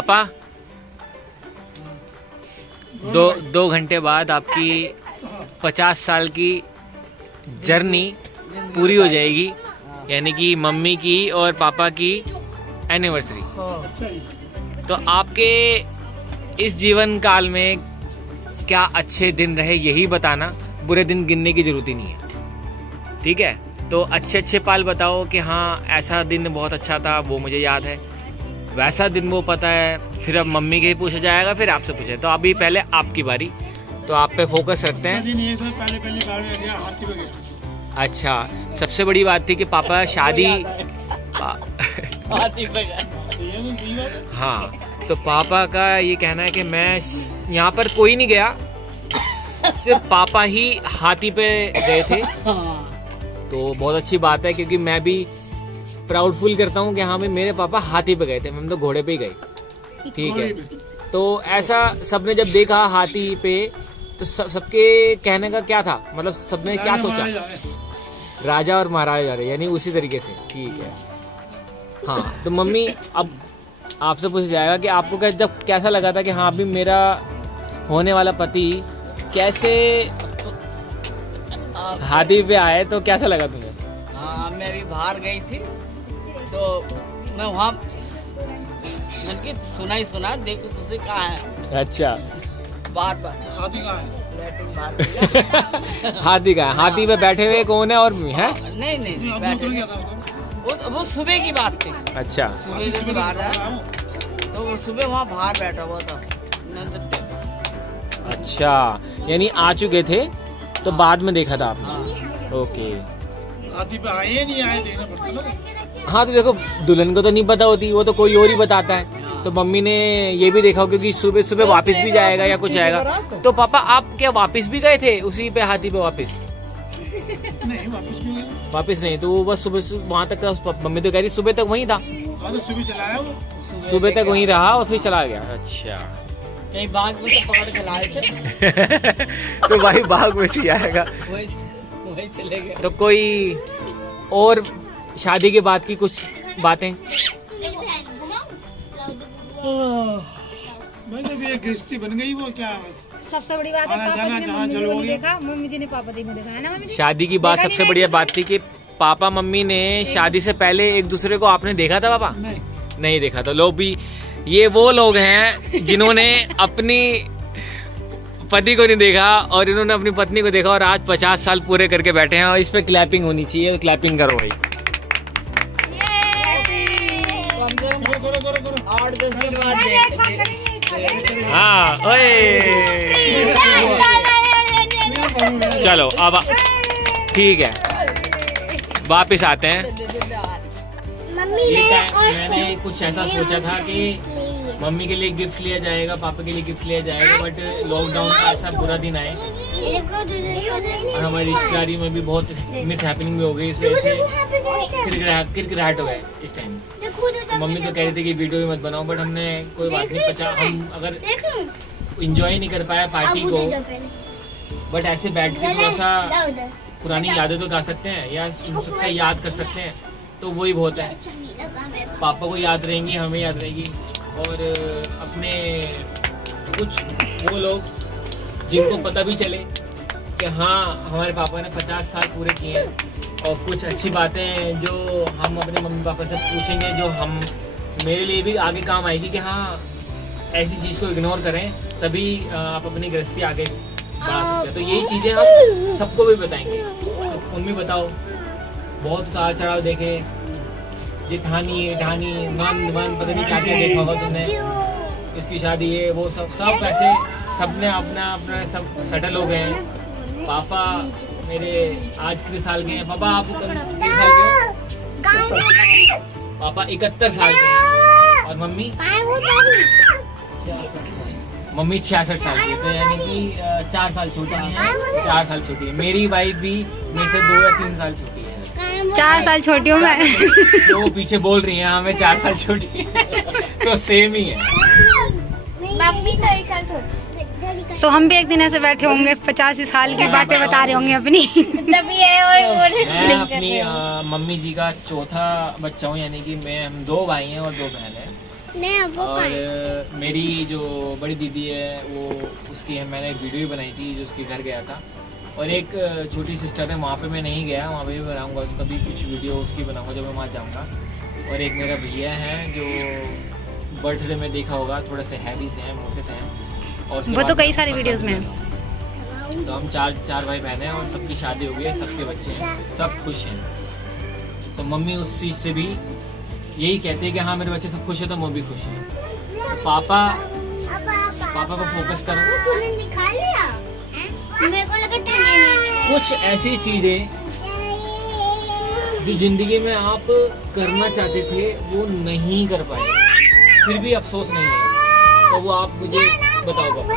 पापा 2 घंटे बाद आपकी 50 साल की जर्नी पूरी हो जाएगी, यानी कि मम्मी की और पापा की एनिवर्सरी। तो आपके इस जीवन काल में क्या अच्छे दिन रहे यही बताना, बुरे दिन गिनने की जरूरत ही नहीं है, ठीक है? तो अच्छे अच्छे पल बताओ कि हाँ ऐसा दिन बहुत अच्छा था, वो मुझे याद है, वैसा दिन वो पता है, फिर अब मम्मी के पूछा जाएगा, फिर आपसे पूछे। तो अभी पहले आपकी बारी, तो आप पे फोकस रखते हैं। अच्छा, सबसे बड़ी बात थी कि पापा शादी हाँ, तो पापा का ये कहना है कि मैं यहाँ पर कोई नहीं गया, सिर्फ पापा ही हाथी पे गए थे। तो बहुत अच्छी बात है, क्योंकि मैं भी प्राउड फील करता हूँ कि हाँ भाई मेरे पापा हाथी पे गए थे, हम तो घोड़े पे ही गए, ठीक है? तो ऐसा सबने जब देखा हाथी पे, तो सबके कहने का क्या था, मतलब सबने क्या सोचा? राजा और महाराजा जा रहे, यानी उसी तरीके से, ठीक है? हाँ, तो मम्मी अब आपसे पूछा जाएगा कि आपको जब कैसा लगा था कि हाँ अभी मेरा होने वाला पति कैसे हाथी पे आए, तो कैसा लगा तुम्हें? हाँ, मैं भी बाहर गई थी, तो मैं वहाँ सुना देखो तुझसे कहाँ है। अच्छा, बार हाथी कहाँ है? हाथी का हाथी पे बैठे हुए कौन है और है? नहीं बैठे, वो सुबह की बात थी। अच्छा, सुबह जब बाहर आया तो वो सुबह वहाँ बाहर बैठा हुआ था। अच्छा, यानी आ चुके थे तो बाद में देखा था आपने? ओके, हाथी पे आए नहीं आए देखना पड़ता ना। हाँ, तो देखो दुल्हन को तो नहीं पता होती, वो तो कोई और ही बताता है। तो मम्मी ने ये भी देखा क्योंकि सुबह सुबह वापस भी जाएगा या कुछ आएगा। तो पापा आप क्या वापस भी गए थे उसी पे हाथी पे वापस? नहीं, वापस नहीं, तो वो बस सुबह वहाँ तक था। मम्मी तो कह रही सुबह तक वहीं था, सुबह चलाया वो, सुबह तक वहीं रहा और फिर चला गया। अच्छा, कहीं बाग में से पकड़ के लाए थे तो भाई बाग में से आएगा, वही चले गए। तो कोई और शादी के बाद की कुछ बातें? ये गृहस्थी बन गई, वो क्या सबसे बड़ी बात है पापा जी ने मम्मी को नहीं देखा, मम्मी जी ने पापा जी को देखा, है ना मम्मी जी? शादी की बात सबसे बढ़िया बात थी कि पापा मम्मी ने शादी से पहले एक दूसरे को आपने देखा था? पापा नहीं देखा। तो लोग भी, ये वो लोग हैं जिन्होंने अपनी पति को नहीं देखा और इन्होंने अपनी पत्नी को देखा, और आज 50 साल पूरे करके बैठे हैं, और इस पे क्लैपिंग होनी चाहिए। क्लैपिंग करो भाई। हाँ, ओए चलो अब ठीक है, वापिस आते हैं। मैंने कुछ ऐसा सोचा था कि मम्मी के लिए गिफ्ट लिया जाएगा, पापा के लिए गिफ्ट लिया जाएगा, बट लॉकडाउन का ऐसा बुरा दिन आए और हमारी रिश्तेदारी में भी बहुत मिस हैपनिंग भी हो गई, इस वजह से किरकिराहट हो गए इस टाइम। तो मम्मी तो कह रही थी कि वीडियो भी मत बनाओ, बट हमने कोई बात नहीं, हम अगर इंजॉय नहीं कर पाया पार्टी को, बट ऐसे बैठ के थोड़ा सा पुरानी यादें तो गा सकते हैं या सुन सकते हैं, याद कर सकते हैं, तो वही बहुत है। पापा को याद रहेंगी, हमें याद रहेगी, और अपने कुछ वो लोग जिनको पता भी चले कि हाँ हमारे पापा ने 50 साल पूरे किए हैं, और कुछ अच्छी बातें जो हम अपने मम्मी पापा से पूछेंगे, जो हम मेरे लिए भी आगे काम आएगी कि हाँ ऐसी चीज़ को इग्नोर करें, तभी आप अपनी गृहस्थी आगे बढ़ा सकते हैं। तो यही चीज़ें हम सबको भी बताएंगे। तो मम्मी बताओ, बहुत उतार चढ़ाव देखे, जेठानी ढानी नंद वन पता नहीं क्या क्या देखा होगा तुमने, इसकी शादी है वो सब ऐसे सबने अपना अपना सब सेटल हो गए हैं। पापा मेरे आज कितने साल के हैं? पापा आप कितने साल के हो? पापा 71 साल के हैं, और मम्मी 66 साल की है, तो यानी कि 4 साल छोटी है, 4 साल छोटी है। मेरी वाइफ भी मेरे से 2 या 3 साल छोटी है। 4 साल छोटी हूँ मैं। तो वो पीछे बोल रही है हमें 4 साल छोटी है, तो सेम ही है। मम्मी तो 1 साल छोटी। तो हम भी एक दिन ऐसे बैठे होंगे, 85 साल की बातें बता रहे होंगे अपनी। तभी है और मैं अपनी मम्मी जी का चौथा बच्चा हूँ, यानी कि हम 2 भाई हैं और 2 बहन हैं। और मेरी जो बड़ी दीदी है वो उसकी है, मैंने वीडियो भी बनाई थी जो उसके घर गया था। और एक छोटी सिस्टर है, वहाँ पे मैं नहीं गया, वहाँ पे भी बनाऊँगा, उसका भी कुछ वीडियो उसकी बनाऊँगा जब मैं वहाँ जाऊँगा। और एक मेरा भैया है जो बर्थडे में देखा होगा, थोड़ा से हैवी से हैं, मोटे से हैं, और वो तो कई सारी वीडियोस में है। तो हम चार भाई बहन हैं और सबकी शादी हो गई है, सबके बच्चे हैं, सब खुश हैं। तो मम्मी उस चीज़ से भी यही कहते हैं कि हाँ मेरे बच्चे सब खुश है तो मैं भी खुश हूँ। तो पापा पर फोकस करो। तूने दिखा लिया? मेरे को लगा तूने कुछ ऐसी चीजें जो जिंदगी में आप करना चाहते थे वो नहीं कर पाए, फिर भी अफसोस नहीं है, तो वो आप मुझे बताओ पापा।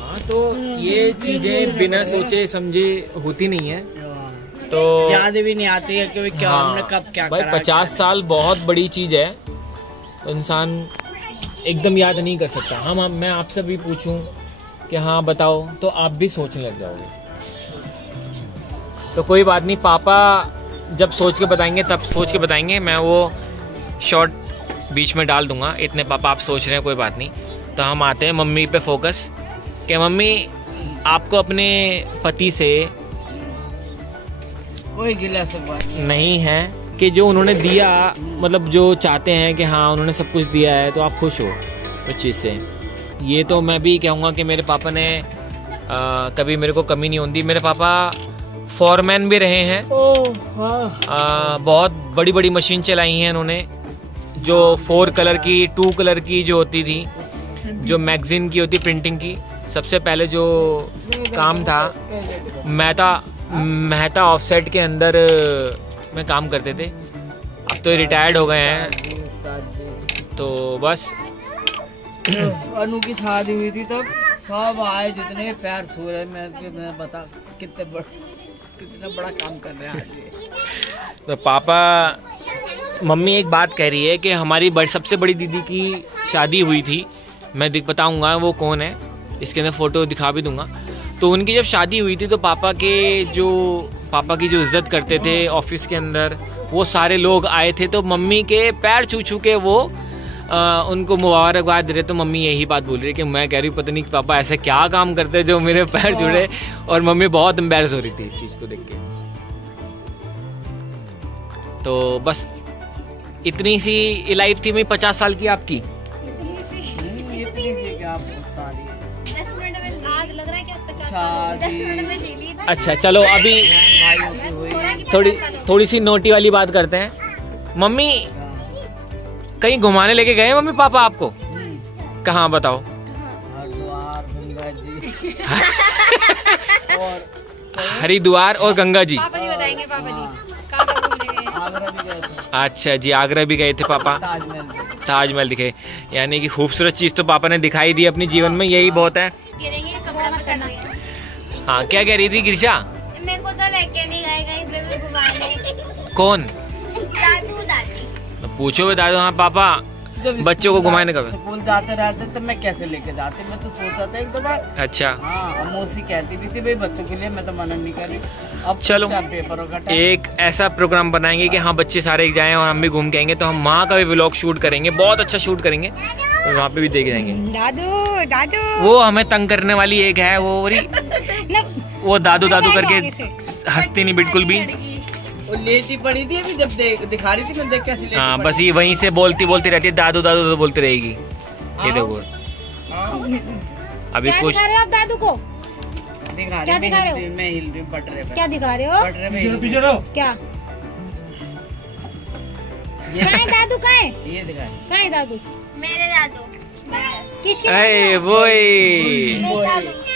हाँ, तो ये चीजें बिना सोचे समझे होती नहीं है, तो याद भी नहीं आती है कि क्या हमने कब क्या भाई करा। 50 साल बहुत बड़ी चीज है, तो इंसान एकदम याद नहीं कर सकता। हम मैं आपसे भी पूछूं कि हाँ बताओ, तो आप भी सोचने लग जाओगे। तो कोई बात नहीं, पापा जब सोच के बताएंगे तब सोच के बताएंगे, मैं वो शॉर्ट बीच में डाल दूंगा। इतने पापा आप सोच रहे हैं, कोई बात नहीं। तो हम आते हैं मम्मी पे फोकस कि मम्मी आपको अपने पति से कोई गिला शिकवा नहीं है कि जो उन्होंने दिया, मतलब जो चाहते हैं कि हाँ उन्होंने सब कुछ दिया है तो आप खुश हो उस चीज़ से। ये तो मैं भी कहूँगा कि मेरे पापा ने कभी मेरे को कमी नहीं होती। मेरे पापा फॉरमैन भी रहे हैं, बहुत बड़ी बड़ी मशीन चलाई हैं उन्होंने, जो 4 कलर की 2 कलर की जो होती थी, जो मैगजीन की होती प्रिंटिंग की। सबसे पहले जो काम था मेहता ऑफसेट के अंदर में काम करते थे, अब तो रिटायर्ड हो गए हैं। तो बस अनु की शादी हुई थी तब सब आए, जितने पैर छू रहे, मैं बता कितना बड़ा काम कर रहे हैं आज ये। तो पापा मम्मी एक बात कह रही है कि हमारी सबसे बड़ी दीदी की शादी हुई थी, मैं बताऊंगा वो कौन है, इसके अंदर फोटो दिखा भी दूंगा। तो उनकी जब शादी हुई थी तो पापा की जो इज्जत करते थे ऑफिस के अंदर, वो सारे लोग आए थे। तो मम्मी के पैर छू छू के वो उनको मुबारकबाद दे रहे। तो मम्मी यही बात बोल रही है कि मैं कह रही हूँ पता नहीं पापा ऐसा क्या काम करते जो मेरे पैर जुड़े, और मम्मी बहुत एम्बैरस हो रही थी इस चीज को देख के। तो बस इतनी सी लाइफ थी मेरी 50 साल की आपकी। अच्छा चलो अभी थोड़ी सी नोटी वाली बात करते हैं। मम्मी कहीं घुमाने लेके गए मम्मी पापा आपको? कहाँ बताओ? हरिद्वार और गंगा जी। पापा जी बताएंगे, पापा जी कहाँ घूमने गए? अच्छा जी, आगरा भी गए थे पापा, ताजमहल दिखे। यानी कि खूबसूरत चीज तो पापा ने दिखाई दी अपने जीवन में, यही बहुत है। हाँ क्या कह रही थी गिरिशा? मेरे को तो लेके नहीं गए घुमाने। कौन? दादू दादी। पूछो बता दो। हाँ पापा बच्चों को घुमाने का स्कूल जाते रहते तो मैं कैसे लेके जाती, मैं तो सोचा था एक दो बार। अच्छा हाँ, मौसी कहती भी थी भाई बच्चों के लिए, मैं तो मना नहीं कर रही। अब चलो पेपरों का टाइम, एक ऐसा प्रोग्राम बनाएंगे कि हाँ बच्चे सारे जाएं और हम भी घूम के आएंगे। तो हम वहाँ का भी व्लॉग शूट करेंगे, बहुत अच्छा शूट करेंगे, तो वहाँ पे भी देख जाएंगे। दादू दादू वो हमें तंग करने वाली एक है, वो दादू दादू करके हंसती नहीं बिल्कुल भी। वो लेटी पड़ी थी अभी, जब दिखा रही थी मैं, देख कैसी लेटी हाँ पड़ी। बस ये वहीं से बोलती रहती है, दादू दादू दादू बोलती रहेगी। ये देखो अभी क्या कुछ दिखा रहे हो आप दादू को? दिखा क्या दिखा रहे हो? मैं हिल रही हूँ बटरे पे। क्या दिखा रहे हो? बटरे पे हिल रही पीछे रहो। क्या? हूँ। कहाँ है दादू? कहाँ है? ये दिखा कहाँ है दादू? मेरे दादू। किसके? अरे वही।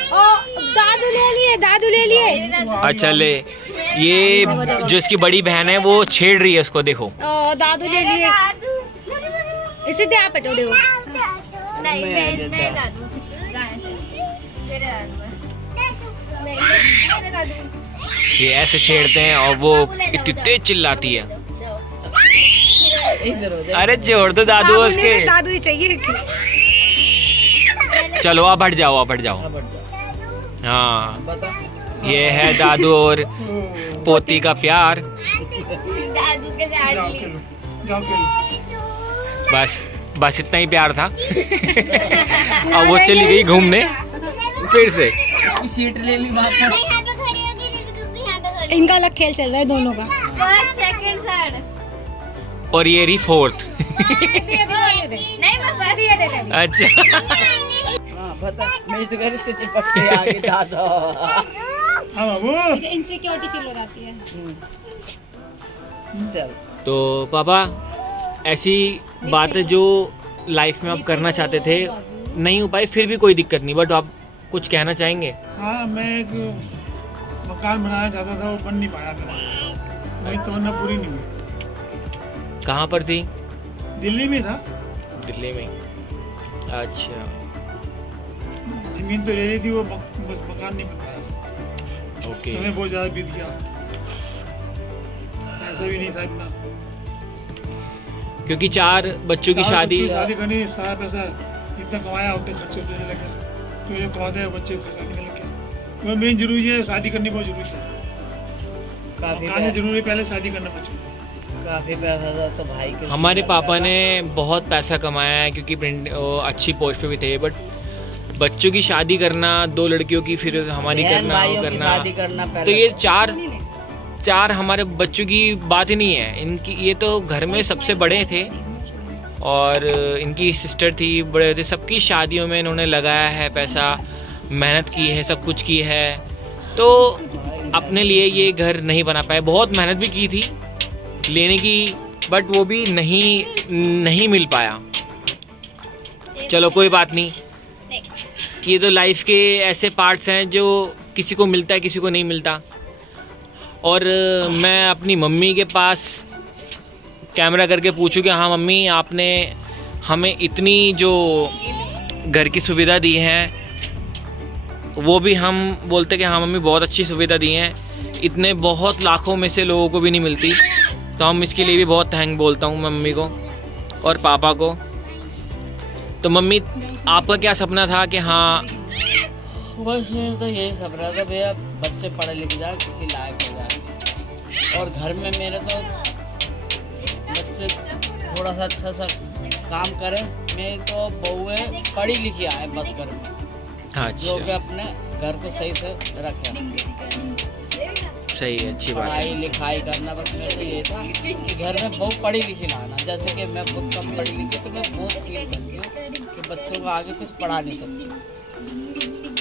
ओ दादू ले लिए, दादू ले लिए। अच्छा ले, ये जो इसकी बड़ी बहन है वो छेड़ रही है उसको, देखो। ओ दादू ले लिए। इसे दे आप हटो, देखो। नहीं मेरे दादू। मेरे दादू। ये ऐसे छेड़ते हैं और वो इतनी तेज चिल्लाती है। अरे जोड़ दो दादू उसके। दादू ही चाहिए। चलो आप हट जाओ, आप हट जाओ। हाँ ये है दादू और पोती का प्यार। दादू के लाडली। बस बस इतना ही प्यार था। और वो चली गई घूमने फिर से। इसकी सीट ले ली वहाँ पर। इनका अलग खेल चल रहा है दोनों का। First second third. और ये रही फोर्थ। नहीं मैं बस ये दे दे। अच्छा हाँ बता, मैं तो घर इसके चिपक के आगे दादा। हाँ बाबू इनसिक्योरिटी फील हो जाती है। चल तो पापा ऐसी बात है जो लाइफ में आप करना चाहते थे नहीं हो पाई, फिर भी कोई दिक्कत नहीं, बट आप कुछ कहना चाहेंगे? हाँ, मैं एक मकान बनाना चाहता था, वो बन नहीं पाया मेरा, वही तमन्ना पूरी नहीं हुई। कहाँ पर थी? दिल्ली में था। दिल्ली में। अच्छा जमीन तो ले ली थी, वो मकान नहीं बन पाया। ओके। समय बहुत ज्यादा बीत गया, पैसा भी नहीं था इतना, क्योंकि 4 बच्चों की शादी करनी, सारा पैसा जितना कमाया उतने खर्चे होने लगे, तो जो कमाते हैं बच्चे को शादी में लग गया। वो मेन जरूरी है, शादी करनी बहुत जरूरी है, काफी जरूरी, पहले शादी करना बच्चों। काफी पैसा था तो भाई के हमारे पापा ने बहुत पैसा कमाया है, क्योंकि अच्छी पोस्ट पे भी थे, बट बच्चों की शादी करना, 2 लड़कियों की फिर हमारी करना, शादी करना तो ये 4 हमारे बच्चों की बात ही नहीं है इनकी। ये तो घर में सबसे बड़े थे और इनकी सिस्टर थी, बड़े थे, सबकी शादियों में इन्होंने लगाया है पैसा, मेहनत की है, सब कुछ की है, तो अपने लिए ये घर नहीं बना पाए। बहुत मेहनत भी की थी लेने की, बट वो भी नहीं मिल पाया। चलो कोई बात नहीं, ये तो लाइफ के ऐसे पार्ट्स हैं जो किसी को मिलता है, किसी को नहीं मिलता। और मैं अपनी मम्मी के पास कैमरा करके पूछूं कि हाँ मम्मी, आपने हमें इतनी जो घर की सुविधा दी है, वो भी हम बोलते कि हाँ मम्मी बहुत अच्छी सुविधा दी है, इतने बहुत लाखों में से लोगों को भी नहीं मिलती, तो हम इसके लिए भी बहुत थैंक बोलता हूँ मम्मी को और पापा को। तो मम्मी, आपका क्या सपना था कि हाँ? बस मेरा तो यही सपना था भैया, बच्चे पढ़े लिख जाए, किसी लायक हो जाए, और घर में मेरे तो बच्चे थोड़ा सा अच्छा सा काम करें। मेरी तो बहुएं पढ़ी लिखी आए बस घर में, जो कि अपने घर को सही से रखे। सही है, अच्छी बात है। पढ़ाई लिखाई करना, बस मेरे तो ये था कि घर में बहुत पढ़ी लिखी लाना। जैसे कि मैं खुद कम पढ़ी लिखी, तो मैं बहुत फील करती हूँ कि बच्चों को आगे कुछ पढ़ा नहीं सकती,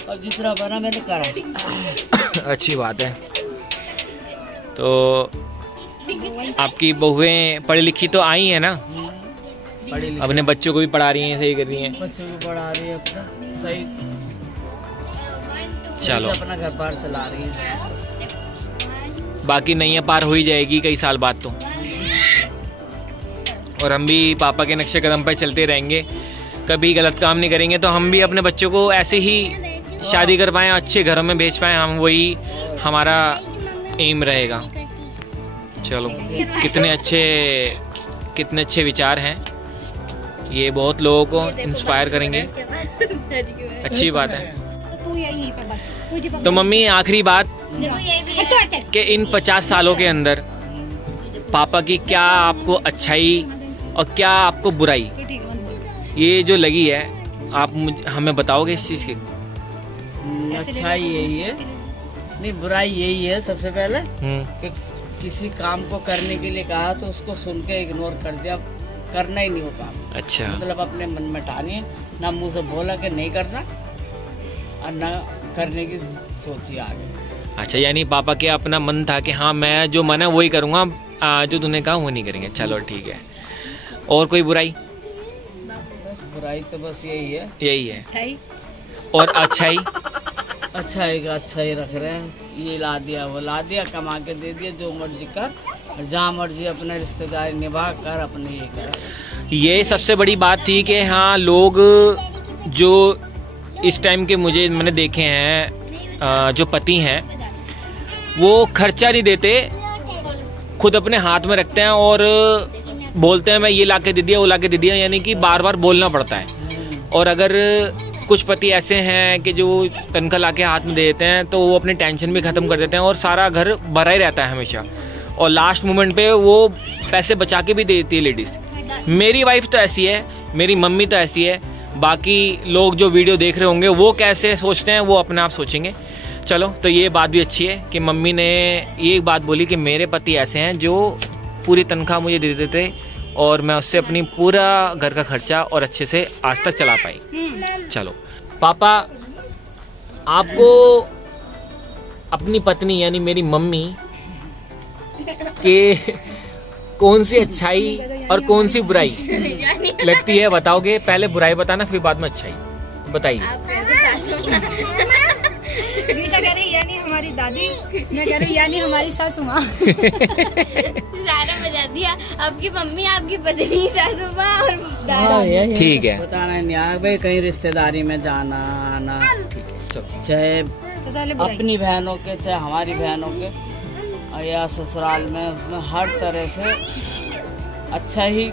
और जिस तरह बना मैंने करा। अच्छी बात है। तो आपकी बहुएं पढ़ी लिखी तो आई है ना, अपने बच्चों को भी पढ़ा रही हैं, सही कर रही हैं, बच्चों को पढ़ा रही है अपना सही, चलो अपना घर बार चला रही है। बाकी नैया पार हो ही जाएगी कई साल बाद तो, और हम भी पापा के नक्शे कदम पर चलते रहेंगे, कभी गलत काम नहीं करेंगे, तो हम भी अपने बच्चों को ऐसे ही शादी कर पाएँ, अच्छे घरों में भेज पाएँ, हम वही हमारा एम रहेगा। चलो, कितने अच्छे विचार हैं, ये बहुत लोगों को इंस्पायर करेंगे, अच्छी बात है। तो मम्मी, आखिरी बात कि इन 50 सालों के अंदर पापा की क्या आपको अच्छाई और क्या आपको बुराई ये जो लगी है, आप हमें बताओगे इस चीज की? अच्छाई यही है, नहीं बुराई यही है। सबसे पहले कि किसी काम को करने के लिए कहा तो उसको सुन के इग्नोर कर दिया, करना ही नहीं हो काम। अच्छा, मतलब अपने मन में ठानी, ना मुंह से बोला कि नहीं करना, और ना करने की सोची आगे। अच्छा, यानी पापा के अपना मन था कि हाँ मैं जो मन है वही करूँगा, जो तूने कहा वो नहीं करेंगे। चलो ठीक है। और कोई बुराई? बस बुराई तो बस यही है। और अच्छाई? अच्छाई का अच्छा ही रख रहे हैं, ये ला दिया वो ला दिया, कमा के दे दिया, जो मर्जी कर, जहाँ मर्जी अपने रिश्तेदारी निभा कर, अपने ये कर। ये सबसे बड़ी बात थी कि हाँ, लोग जो इस टाइम के मैंने देखे हैं, जो पति हैं वो खर्चा नहीं देते, खुद अपने हाथ में रखते हैं और बोलते हैं मैं ये ला के दे दिया, वो ला के दे दिया, यानी कि बार बार बोलना पड़ता है। और अगर कुछ पति ऐसे हैं कि जो तनख्वाह ला के हाथ में दे देते हैं, तो वो अपनी टेंशन भी खत्म कर देते हैं और सारा घर भरा ही रहता है हमेशा, और लास्ट मोमेंट पे वो पैसे बचा के भी दे देती है लेडीज। मेरी वाइफ तो ऐसी है मेरी मम्मी तो ऐसी है, बाकी लोग जो वीडियो देख रहे होंगे वो कैसे सोचते हैं वो अपने आप सोचेंगे। चलो, तो ये बात भी अच्छी है कि मम्मी ने ये बात बोली कि मेरे पति ऐसे हैं जो पूरी तनख्वाह मुझे दे देते और मैं उससे अपनी पूरा घर का खर्चा और अच्छे से आज तक चला पाई। चलो पापा, आपको अपनी पत्नी यानी मेरी मम्मी के कौन सी अच्छाई और कौन सी बुराई लगती है बताओगे? पहले बुराई बताना, फिर बाद में अच्छाई बताइए। कह रही यानी हमारी दादी, मैं कह रही यानी हमारी सासू माँ। सारा बता दिया, आपकी मम्मी, आपकी पत्नी, सासू माँ और दादा। ठीक है, बताना नहीं आ भाई, कहीं रिश्तेदारी में जाना आना, चाहे अपनी बहनों के चाहे हमारी बहनों के या ससुराल में, उसमें हर तरह से अच्छा ही,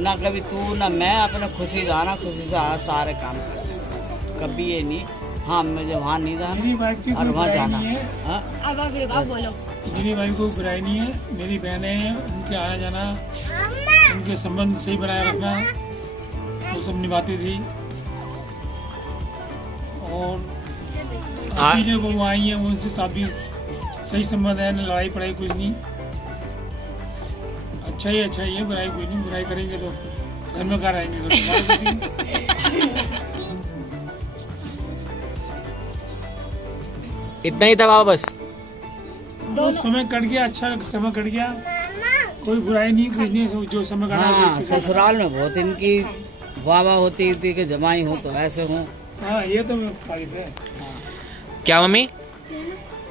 ना कभी तू ना मैं, अपने खुशी जाना खुशी से आना, सारे काम करना, कभी ये नहीं हाँ मुझे वहाँ नहीं जाना और वहाँ जाना। अब आप बोलो। मेरी वाइफ को बुराई नहीं है, मेरी बहनें हैं, उनके आना जाना, उनके संबंध सही बनाए रखना, वो सब निभाती थी। और अभी जो वो आई है उनसे साथ भी सही संबंध है, लड़ाई पढ़ाई कुछ नहीं, अच्छा ही है, बुराई कोई नहीं। बुराई करेंगे तो घर में कहाँ रहेंगे? इतना ही था बाबा, बस तो समय कट गया, अच्छा समय कट गया, कोई बुराई नहीं, कुछ नहीं, जो समय कटा। हाँ, ससुराल में बहुत इनकी वाह होती थी कि जमाई हो तो ऐसे हो। हाँ, ये तो तारीफ है। क्या मम्मी?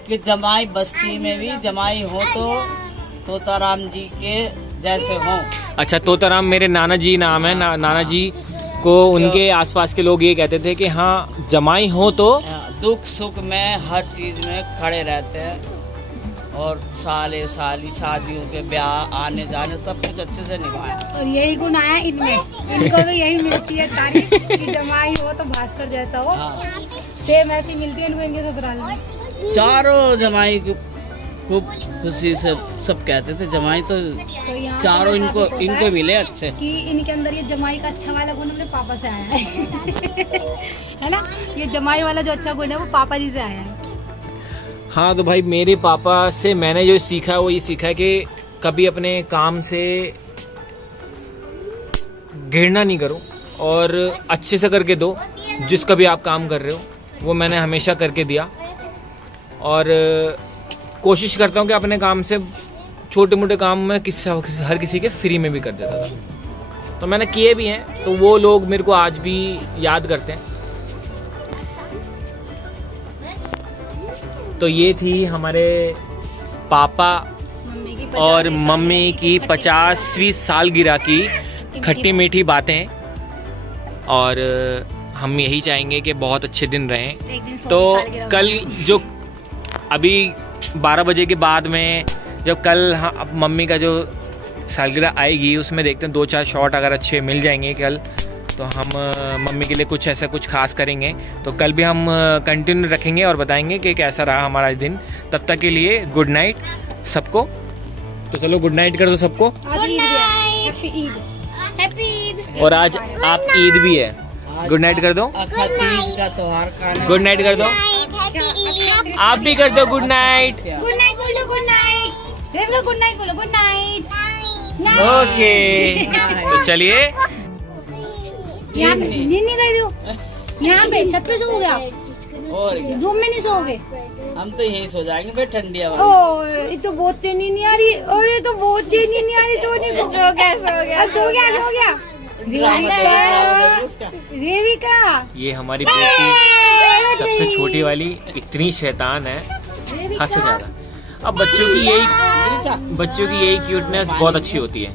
कि जमाई बस्ती में भी जमाई हो तो तोताराम जी के जैसे हो। अच्छा, तोताराम मेरे नाना जी नाम है। नाना जी को उनके आसपास के लोग ये कहते थे कि हाँ जमाई हो तो दुख सुख में हर चीज में खड़े रहते हैं और साले साली शादियों के ब्याह आने जाने सब कुछ अच्छे से निभाए। और यही गुण आया इनमें, इनको भी यही मिलती है तारीफ कि जमाई हो तो भास्कर जैसा हो। हाँ। सेम ऐसी मिलती है इनको इनके ससुराल में। चारों जमाई खूब खुशी से सब कहते थे जमाई तो यहाँ चारों इनको मिले अच्छे। कि इनके अंदर ये जमाई का अच्छा वाला गुण अपने पापा से आया है। है ना, ये जमाई वाला जो अच्छा गुण है वो पापा जी से आया है। हाँ, तो भाई मेरे पापा से मैंने जो सीखा है वो ये सीखा है कि कभी अपने काम से घृणा नहीं करो और अच्छे से करके दो। जिसका भी आप काम कर रहे हो वो मैंने हमेशा करके दिया और कोशिश करता हूँ कि अपने काम से छोटे मोटे काम में हर किसी के फ्री में भी कर देता था, तो मैंने किए भी हैं। तो वो लोग मेरे को आज भी याद करते हैं। तो ये थी हमारे पापा और मम्मी की 50वीं सालगिरह की खट्टी मीठी बातें, और हम यही चाहेंगे कि बहुत अच्छे दिन रहें। तो कल जो अभी 12 बजे के बाद में जब कल मम्मी का जो सालगिरह आएगी उसमें देखते हैं 2-4 शॉट अगर अच्छे मिल जाएंगे कल, तो हम मम्मी के लिए कुछ ऐसा कुछ खास करेंगे। तो कल भी हम कंटिन्यू रखेंगे और बताएंगे कि कैसा रहा हमारा दिन। तब तक के लिए गुड नाइट सबको। तो चलो गुड नाइट कर दो सबको। हैप्पी ईद। और आज आप ईद भी है, गुड नाइट कर दो। तीज का त्योहार का गुड नाइट कर दो। आप भी कर दो गुड नाइट। गुड नाइट बोलो, गुड नाइट गुड नाइट बोलो, गुड नाइट। ओके, तो चलिए यहाँ पे नींद नहीं कर रही हो, यहाँ पे छत पे सो गया, और रूम में नहीं सोओगे? हम तो यहीं सो जाएंगे भाई, ठंडी हवा। ओ ये तो बहुत नींद नहीं आ रही, और ये तो बहुत नींद नहीं आ रही। सो गया रेविका, ये हमारी बेटी सबसे छोटी वाली इतनी शैतान है, हद से ज्यादा। अब बच्चों की यही क्यूटनेस बहुत अच्छी होती है।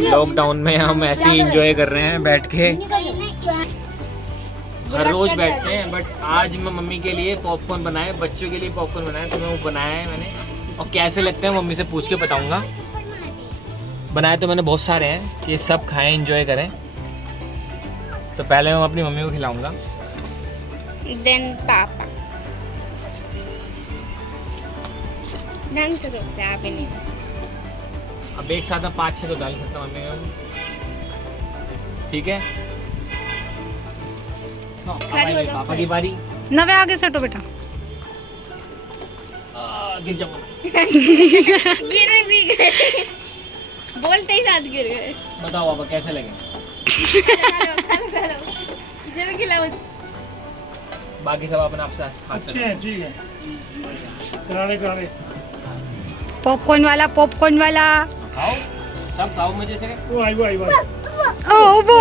लॉकडाउन में हम ऐसे ही एंजॉय कर रहे हैं बैठ के, हर रोज बैठते हैं। बट आज मैं मम्मी के लिए पॉपकॉर्न बनाए, बच्चों के लिए पॉपकॉर्न बनाए, तो मैं वो बनाया है मैंने। और कैसे लगते हैं मम्मी से पूछ के बताऊंगा। बनाए तो मैंने बहुत सारे हैं, ये सब खाएं एंजॉय करें। तो पहले मैं अपनी मम्मी को खिलाऊंगा, देन पापा। ढंग से तो नहीं। अब एक साथ 5-6 तो डाल सकता मम्मी का। ठीक है, पापा की बारी। नवे आगे सटो बेटा। गिर जाओ। गिरे भी गए, बोलते ही साथ गिर गए। बताओ पापा कैसे लगे? इसे भी खिलाओ। बाकी सब अपने आपसे अच्छे हैं, ठीक है, करारे करारे। पॉपकॉर्न वाला, पॉपकॉर्न वाला। खाओ, सब खाओ मजे से। वो आई ओ वो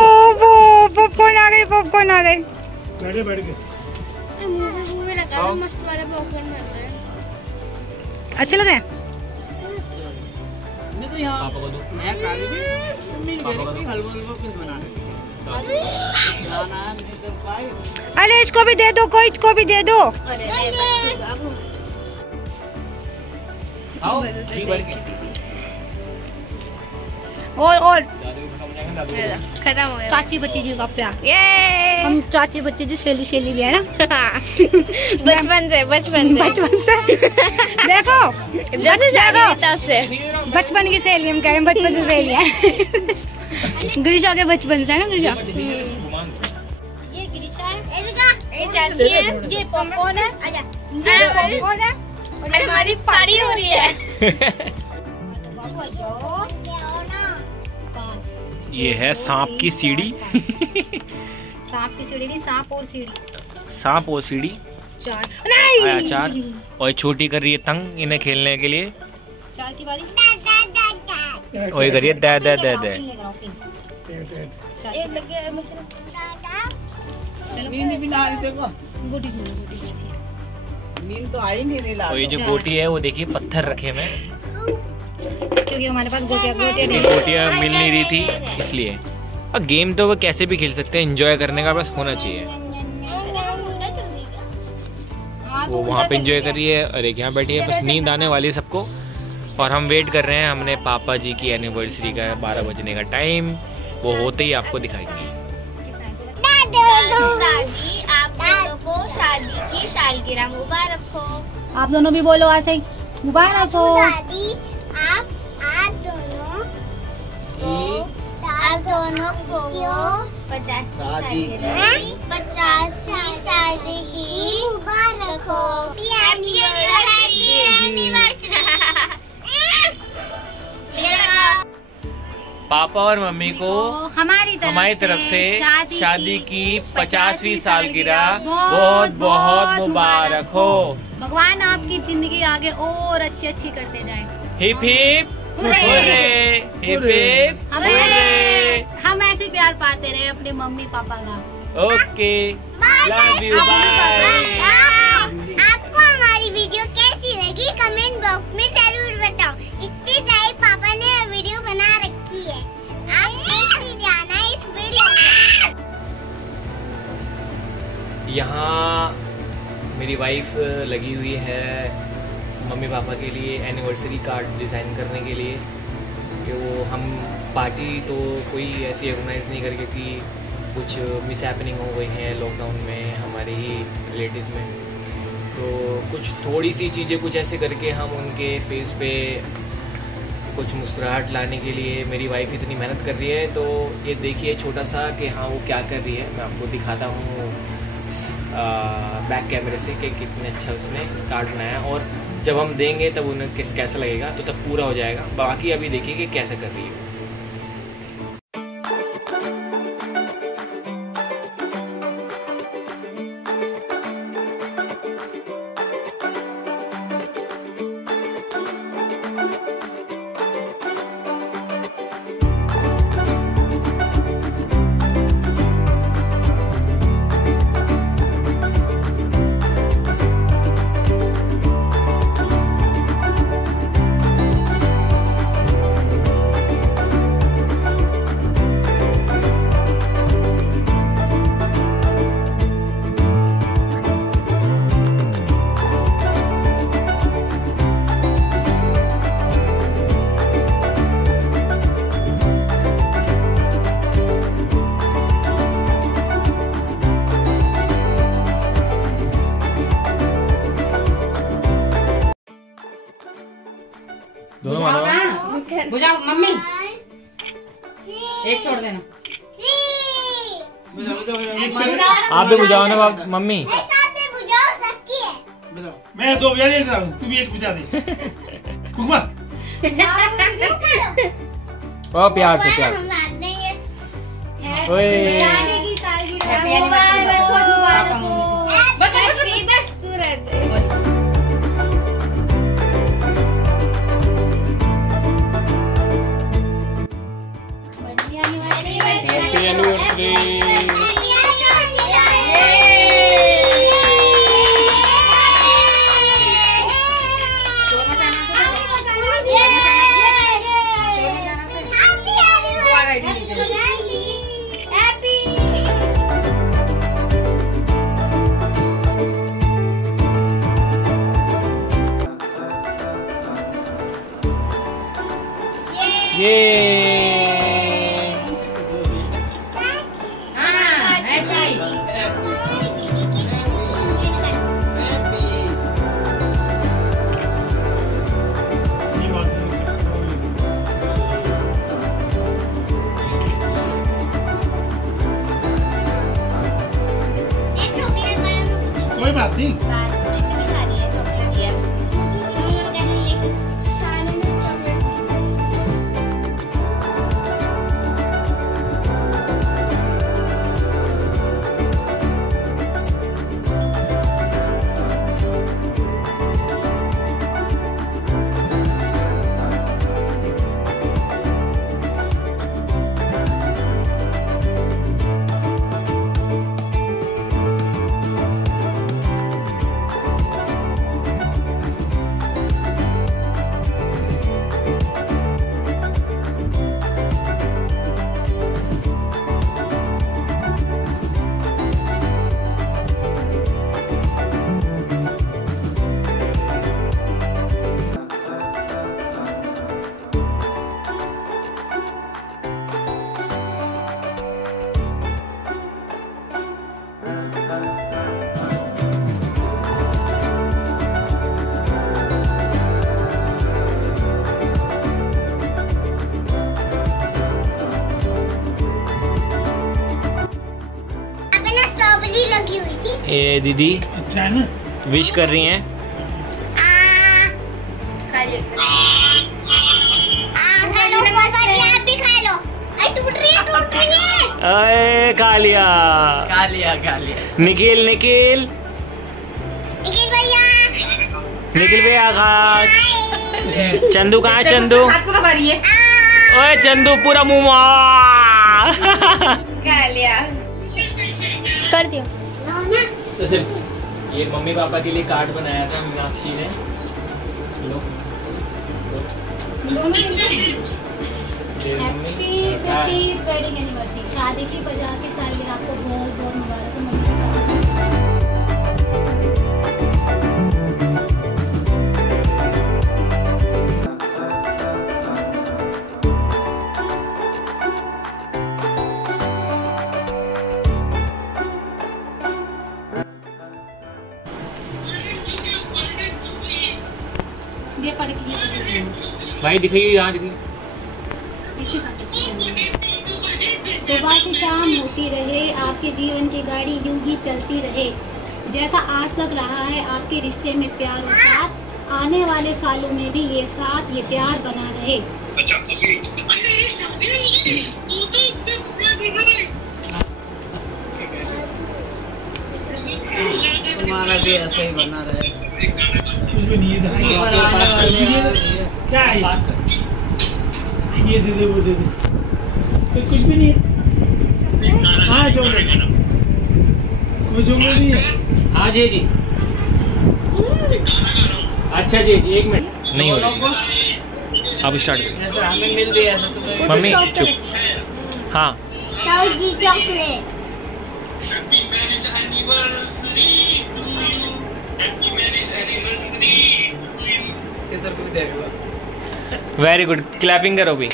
पॉपकॉर्न आ गई, पॉपकॉर्न आ गई। बैठ गए। मुंह में लगा दो, मस्त वाला पॉपकॉर्न बन रहा है। अच्छे लगे? मैं तो यहाँ पापा को दो। मैं खा ली थी, मम्मी ने पापा को कही दो। हलवा कुछ बना नहीं तो पाई। अरे इसको भी दे दो, कोई इसको भी दे दो। अरे बच्चों का वो। खाओ, ठीक भर के। और दादू को खत्म हो जाएगा, दादू को। खत्म हो गया। चाची भतीजी का प्यार। ये हम चाची भतीजी सहेली भी है ना। बचपन से बचपन से देखो, जब से शादी हुई तब से। बचपन की सहेली हम कह रहे हैं, बचपन से सहेली है। गिरिशा के बचपन से है ना गिरिशा। घुमा ये गिरिशा है, ये चाची है, ये पॉपकॉर्न है, ये पॉपकॉर्न है। अरे हमारी पार्टी हो रही है। ये है सांप की सीढ़ी। सांप की सीढ़ी नहीं, सांप और सीढ़ी। सांप और सीढ़ी। चार आया नहीं, चार। और ये छोटी कर रही है तंग इन्हें खेलने के लिए। चार की बारी। वही करिए दे दे दे दे। एक लग गया मुझे। नींद भी ना आई देखो, गुटी गुटी। नींद तो आई नहीं ला। और ये जो गोटी है वो देखिए पत्थर रखे हुए हैं, क्योंकि हमारे पास गोटियां नहीं। गोटियां मिल नहीं रही थी इसलिए। अब गेम तो वो कैसे भी खेल सकते हैं, एंजॉय करने का बस होना चाहिए। हाँ, तो वो वहाँ पे एंजॉय कर रही है और एक यहाँ बैठी है, बस नींद आने वाली है सबको। और हम वेट कर रहे हैं, हमने पापा जी की एनिवर्सरी का 12 बजने का टाइम, वो होते ही आपको दिखाएंगे। दादी आप दोनों को शादी की सालगिरह मुबारक हो। आप दोनों भी बोलो ऐसे ही, मुबारक हो। दादी आप दोनों को 50वीं शादी की मुबारक हो। पापा और मम्मी को हमारी तरफ से शादी की 50वीं सालगिरह बहुत बहुत मुबारक हो। भगवान आपकी जिंदगी आगे और अच्छी अच्छी करते जाए। Hip hip hurray, hip hip hurray. हम ऐसे प्यार पाते रहे अपने मम्मी पापा का। Okay, love you, bye. आपको हमारी वीडियो कैसी लगी कमेंट बॉक्स में जरूर बताओ। इतनी सारी पापा ने वीडियो बना रखी है, आप देख भी जाना इस वीडियो में। यहाँ मेरी वाइफ लगी हुई है मम्मी पापा के लिए एनिवर्सरी कार्ड डिज़ाइन करने के लिए, कि वो हम पार्टी तो कोई ऐसी ऑर्गेनाइज नहीं कर, क्योंकि कुछ मिस हैपनिंग हो गई हैं लॉकडाउन में हमारे ही रिलेटिव में। तो कुछ थोड़ी सी चीज़ें कुछ ऐसे करके हम उनके फेस पे कुछ मुस्कुराहट लाने के लिए मेरी वाइफ इतनी मेहनत कर रही है। तो ये देखिए छोटा सा कि हाँ वो क्या कर रही है, मैं आपको दिखाता हूँ बैक कैमरे से कि कितने अच्छा उसने कार्ड बनाया। और जब हम देंगे तब उन्हें कैसा लगेगा, तो तब पूरा हो जाएगा। बाकी अभी देखिए कि कैसे कर रही है। दोनों मारो। बुझाओ मम्मी, एक छोड़ देना। आप भी बुझाओ ना मम्मी। मैं 2 बजा देता हूँ, तू भी 1 बजा दे। कुकुमा ओ प्यार से प्यार से। ओए हैप्पी एनिवर्सरी। ये कोई बात नहीं। ये दीदी अच्छा है ना, विश कर रही हैं। अरे खा लिया खा लिया निखिल भैया खा। चंदू कहाँ है? चंदू ओए चंदू पूरा मुंह कर दियो। ये मम्मी पापा के लिए कार्ड बनाया था मीनाक्षी ने। हैप्पी वेडिंग एनिवर्सरी, शादी की 50वीं सालगिरह आपको बहुत बहुत मुबारक हो। भाई दिखाइए यहाँ दिखाइए। सुबह से शाम होती रहे, आपके जीवन की गाड़ी यूं ही चलती रहे। जैसा आज तक रहा है आपके रिश्ते में प्यार और साथ, आने वाले सालों में भी ये साथ ये प्यार बना रहे। तुम्हारा भी ऐसा ही बना रहे। क्या है ये दे दे वो दे दे, कुछ भी नहीं है। हाँ जो नहीं है। हाँ जी जी अच्छा जी 1 मिनट नहीं हो रहा। अब स्टार्ट जैसे हमें मिल रही है ऐसा तुम्हें। मम्मी चुप। हाँ जी चॉकलेट। इधर को भी देख लो। वेरी गुड, क्लैपिंग करो भी।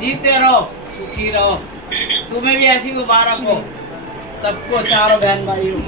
जीते रहो, सुखी रहो, तुम्हें भी ऐसी मुबारक हो सबको, चारों बहन भाइयों।